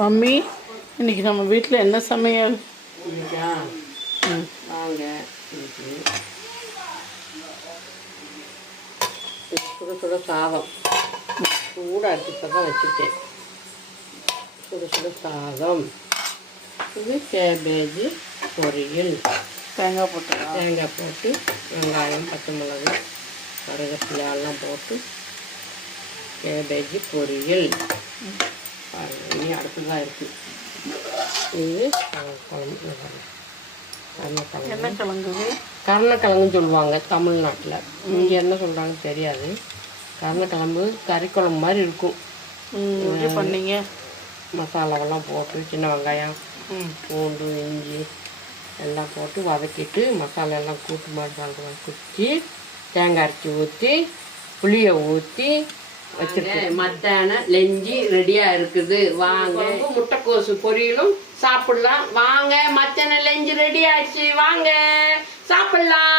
Mummy இன்னைக்கு நம்ம வீட்டில் என்ன சமையல்? இன்னைக்கா வாங்க இன்னைக்கு சுட சுட சாதம் சூடாக எடுத்து இப்போ தான் வச்சுருக்கேன். சுட சுட சாதம், இது கேபேஜி பொரியல், தேங்காய் போட்டு வெங்காயம், பச்சை மிளகு, கருவேப்பிலை எல்லாம் போட்டு கேபேஜி பொரியல். இனி அடுத்து தான் இருக்குது. இது குழம்பு கருணக்கிழங்கு. என்ன கிழங்குது? கருணக்கிழங்குன்னு சொல்லுவாங்க தமிழ்நாட்டில். இங்கே என்ன சொல்கிறாங்கன்னு தெரியாது. கருணக்கிழங்கு கறிக்குழம்பு மாதிரி இருக்கும். எப்படி பண்ணீங்க? மசாலாவெல்லாம் போட்டு சின்ன வெங்காயம், பூண்டு, இஞ்சி எல்லாம் போட்டு வதக்கிட்டு மசாலா எல்லாம் கூட்டு மாதிரி குத்தி தேங்காய் அரைச்சி ஊற்றி புளியை ஊற்றி வச்சுருக்கேன். மத்தியானம் லெஞ்சி ரெடியாக இருக்குது. வாங்க, முட்டைக்கோசு பொரியலும் சாப்பிடலாம். வாங்க, மத்தியானம் லெஞ்சி ரெடி ஆயிடுச்சு. வாங்க சாப்பிடலாம்.